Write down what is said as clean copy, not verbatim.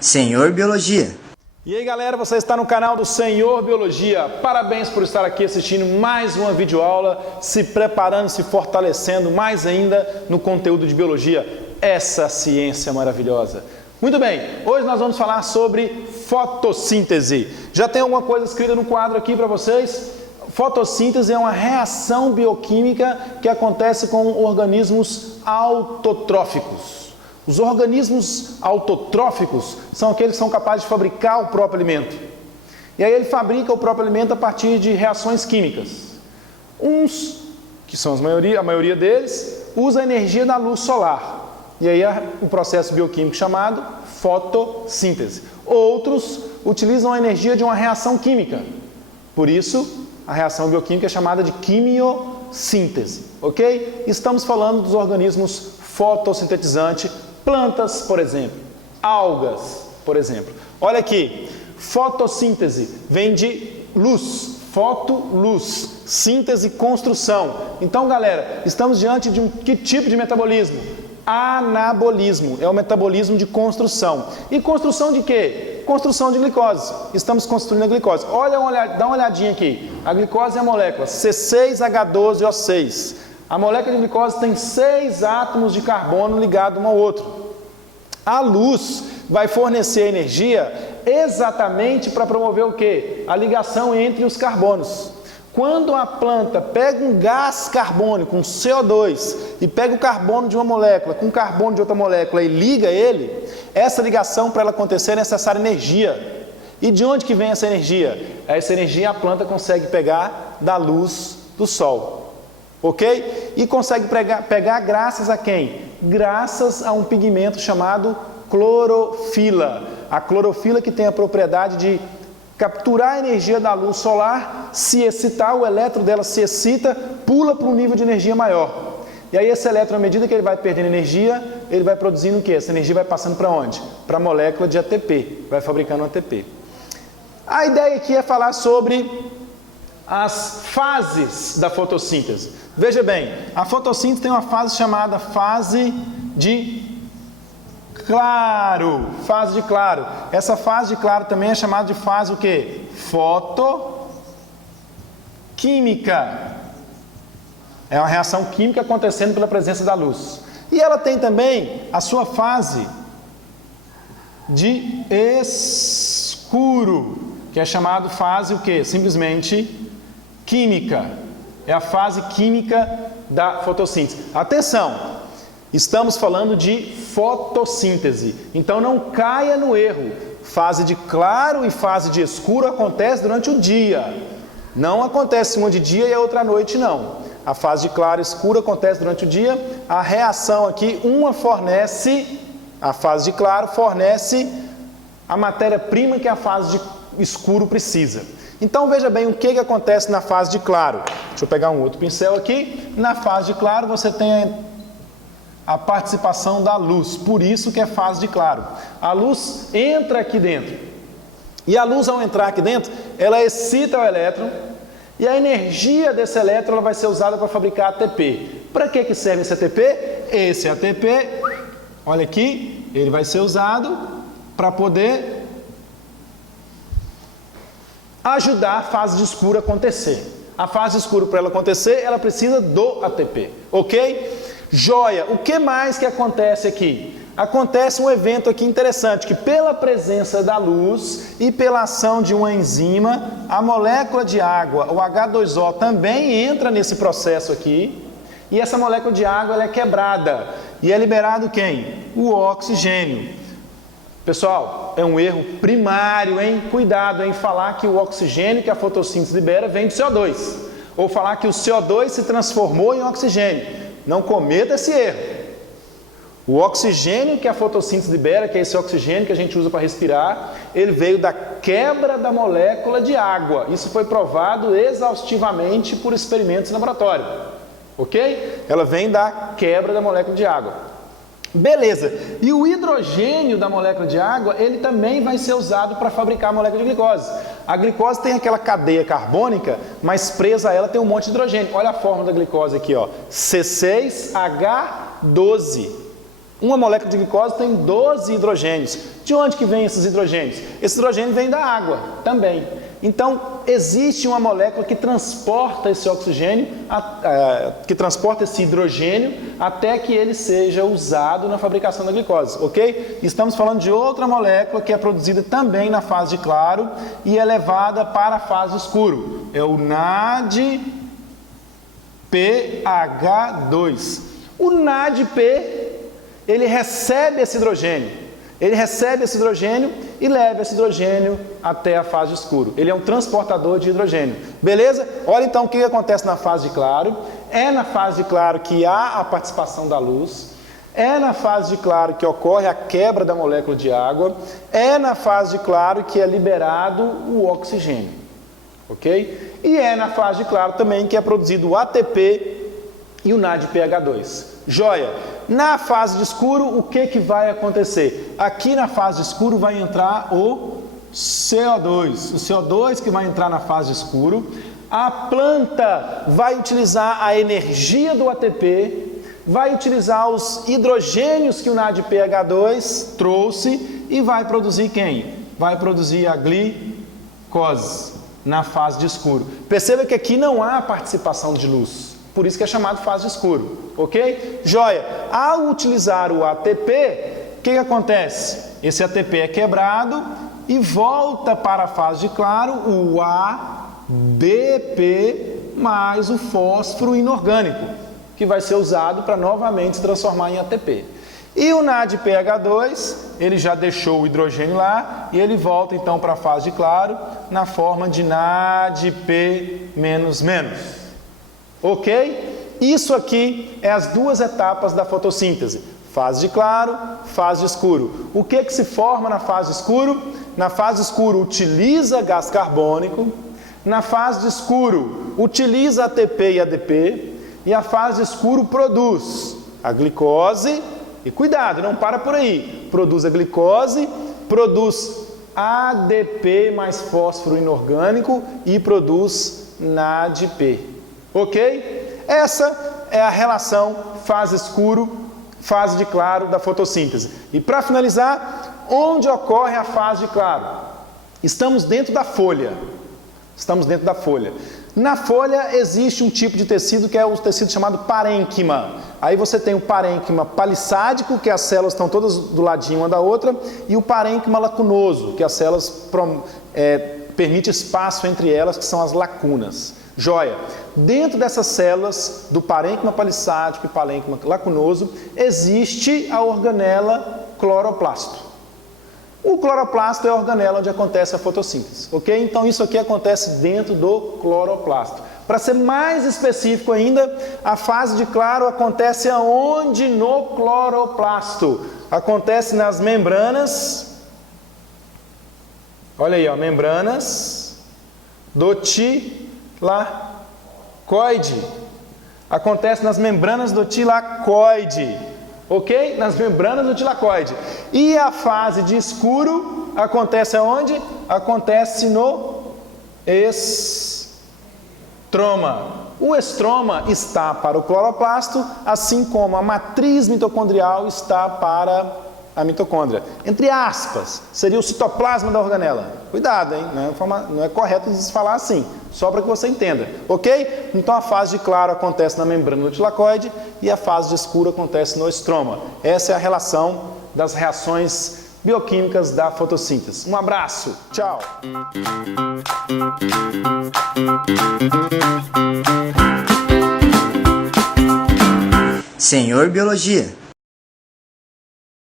Senhor Biologia. E aí galera, você está no canal do Senhor Biologia. Parabéns por estar aqui assistindo mais uma videoaula, se preparando, se fortalecendo mais ainda no conteúdo de Biologia, essa ciência maravilhosa. Muito bem, hoje nós vamos falar sobre fotossíntese. Já tem alguma coisa escrita no quadro aqui para vocês? Fotossíntese é uma reação bioquímica que acontece com organismos autotróficos. Os organismos autotróficos são aqueles que são capazes de fabricar o próprio alimento. E aí ele fabrica o próprio alimento a partir de reações químicas. Uns, que são a maioria deles, usa a energia da luz solar. E aí é o processo bioquímico chamado fotossíntese. Outros utilizam a energia de uma reação química. Por isso, a reação bioquímica é chamada de quimiossíntese. Ok? Estamos falando dos organismos fotossintetizantes, plantas, por exemplo, algas, por exemplo. Olha aqui, fotossíntese vem de luz, foto-luz, síntese, construção. Então, galera, estamos diante de que tipo de metabolismo? Anabolismo, é o metabolismo de construção. E construção de quê? Construção de glicose. Estamos construindo a glicose. Dá uma olhadinha aqui. A glicose é a molécula C6H12O6. A molécula de glicose tem 6 átomos de carbono ligados um ao outro. A luz vai fornecer energia exatamente para promover o quê? A ligação entre os carbonos. Quando a planta pega um gás carbônico, um CO2, e pega o carbono de uma molécula com o carbono de outra molécula e liga ele, essa ligação, para ela acontecer, é necessária energia. E de onde que vem essa energia? Essa energia a planta consegue pegar da luz do sol. Ok? E consegue pegar graças a quem? Graças a um pigmento chamado clorofila. A clorofila que tem a propriedade de capturar a energia da luz solar, se excitar, o elétron dela se excita, pula para um nível de energia maior. E aí esse elétron, à medida que ele vai perdendo energia, ele vai produzindo o quê? Essa energia vai passando para onde? Para a molécula de ATP, vai fabricando ATP. A ideia aqui é falar sobre as fases da fotossíntese. Veja bem, a fotossíntese tem uma fase chamada fase de claro. Fase de claro. Essa fase de claro também é chamada de fase o quê? Fotoquímica. É uma reação química acontecendo pela presença da luz. E ela tem também a sua fase de escuro, que é chamado fase o quê? Simplesmente química. É a fase química da fotossíntese. Atenção, estamos falando de fotossíntese, então não caia no erro. Fase de claro e fase de escuro acontece durante o dia. Não acontece uma de dia e a outra à noite, não. A fase de claro e escuro acontece durante o dia. A reação aqui, a fase de claro fornece a matéria-prima que a fase de escuro precisa. Então veja bem o que acontece na fase de claro. Deixa eu pegar um outro pincel aqui. Na fase de claro você tem a participação da luz, por isso que é fase de claro. A luz entra aqui dentro. E a luz, ao entrar aqui dentro, ela excita o elétron e a energia desse elétron ela vai ser usada para fabricar ATP. Para que serve esse ATP? Esse ATP, olha aqui, ele vai ser usado para poder ajudar a fase de escuro a acontecer. A fase de escuro, para ela acontecer, ela precisa do ATP, ok? Joia! O que mais que acontece aqui? Acontece um evento aqui interessante, que pela presença da luz e pela ação de uma enzima, a molécula de água, o H2O, também entra nesse processo aqui, e essa molécula de água ela é quebrada, e é liberado quem? O oxigênio. Pessoal, é um erro primário, hein? Cuidado em falar que o oxigênio que a fotossíntese libera vem do CO2. Ou falar que o CO2 se transformou em oxigênio. Não cometa esse erro. O oxigênio que a fotossíntese libera, que é esse oxigênio que a gente usa para respirar, ele veio da quebra da molécula de água. Isso foi provado exaustivamente por experimentos em laboratório. Ok? Ela vem da quebra da molécula de água. Beleza. E o hidrogênio da molécula de água, ele também vai ser usado para fabricar a molécula de glicose. A glicose tem aquela cadeia carbônica, mas presa a ela tem um monte de hidrogênio. Olha a fórmula da glicose aqui, ó. C6H12. Uma molécula de glicose tem 12 hidrogênios. De onde que vem esses hidrogênios? Esse hidrogênio vem da água também. Então, existe uma molécula que transporta esse oxigênio, que transporta esse hidrogênio até que ele seja usado na fabricação da glicose, ok? Estamos falando de outra molécula que é produzida também na fase de claro e é levada para a fase de escuro. É o NADPH2. O NADP, ele recebe esse hidrogênio. Ele recebe esse hidrogênio e leva esse hidrogênio até a fase de escuro. Ele é um transportador de hidrogênio. Beleza? Olha então o que acontece na fase de claro. É na fase de claro que há a participação da luz. É na fase de claro que ocorre a quebra da molécula de água. É na fase de claro que é liberado o oxigênio. Ok? E é na fase de claro também que é produzido o ATP e o NADPH2. Joia! Na fase de escuro, o que vai acontecer? Aqui na fase de escuro vai entrar o CO2. O CO2 que vai entrar na fase de escuro. A planta vai utilizar a energia do ATP, vai utilizar os hidrogênios que o NADPH2 trouxe e vai produzir quem? Vai produzir a glicose na fase de escuro. Perceba que aqui não há participação de luz. Por isso que é chamado fase de escuro, ok? Joia! Ao utilizar o ATP, o que acontece? Esse ATP é quebrado e volta para a fase de claro o ADP mais o fósforo inorgânico, que vai ser usado para novamente se transformar em ATP. E o NADPH2, ele já deixou o hidrogênio lá e ele volta então para a fase de claro na forma de NADP-. Ok? Isso aqui é as duas etapas da fotossíntese. Fase de claro, fase de escuro. O que se forma na fase escuro? Na fase escuro utiliza gás carbônico. Na fase de escuro utiliza ATP e ADP. E a fase escuro produz a glicose. E cuidado, não para por aí. Produz a glicose, produz ADP mais fósforo inorgânico e produz NADP. Ok? Essa é a relação fase escuro, fase de claro da fotossíntese. E para finalizar, onde ocorre a fase de claro? Estamos dentro da folha. Estamos dentro da folha. Na folha existe um tipo de tecido que é o tecido chamado parênquima. Aí você tem o parênquima palissádico, que as células estão todas do ladinho uma da outra, e o parênquima lacunoso, que as células permite espaço entre elas, que são as lacunas. Joia! Dentro dessas células do parênquima palissádico e parênquima lacunoso, existe a organela cloroplasto. O cloroplasto é a organela onde acontece a fotossíntese, ok? Então isso aqui acontece dentro do cloroplasto. Para ser mais específico ainda, a fase de claro acontece aonde no cloroplasto? Acontece nas membranas, olha aí, ó, membranas do tilacoide. Acontece nas membranas do tilacoide, ok? Nas membranas do tilacoide. E a fase de escuro acontece aonde? Acontece no estroma. O estroma está para o cloroplasto, assim como a matriz mitocondrial está para a mitocôndria. Entre aspas, seria o citoplasma da organela. Cuidado, hein? Não é correto falar assim, só para que você entenda, ok? Então a fase de claro acontece na membrana do tilacoide e a fase de escuro acontece no estroma. Essa é a relação das reações bioquímicas da fotossíntese. Um abraço, tchau! Senhor Biologia.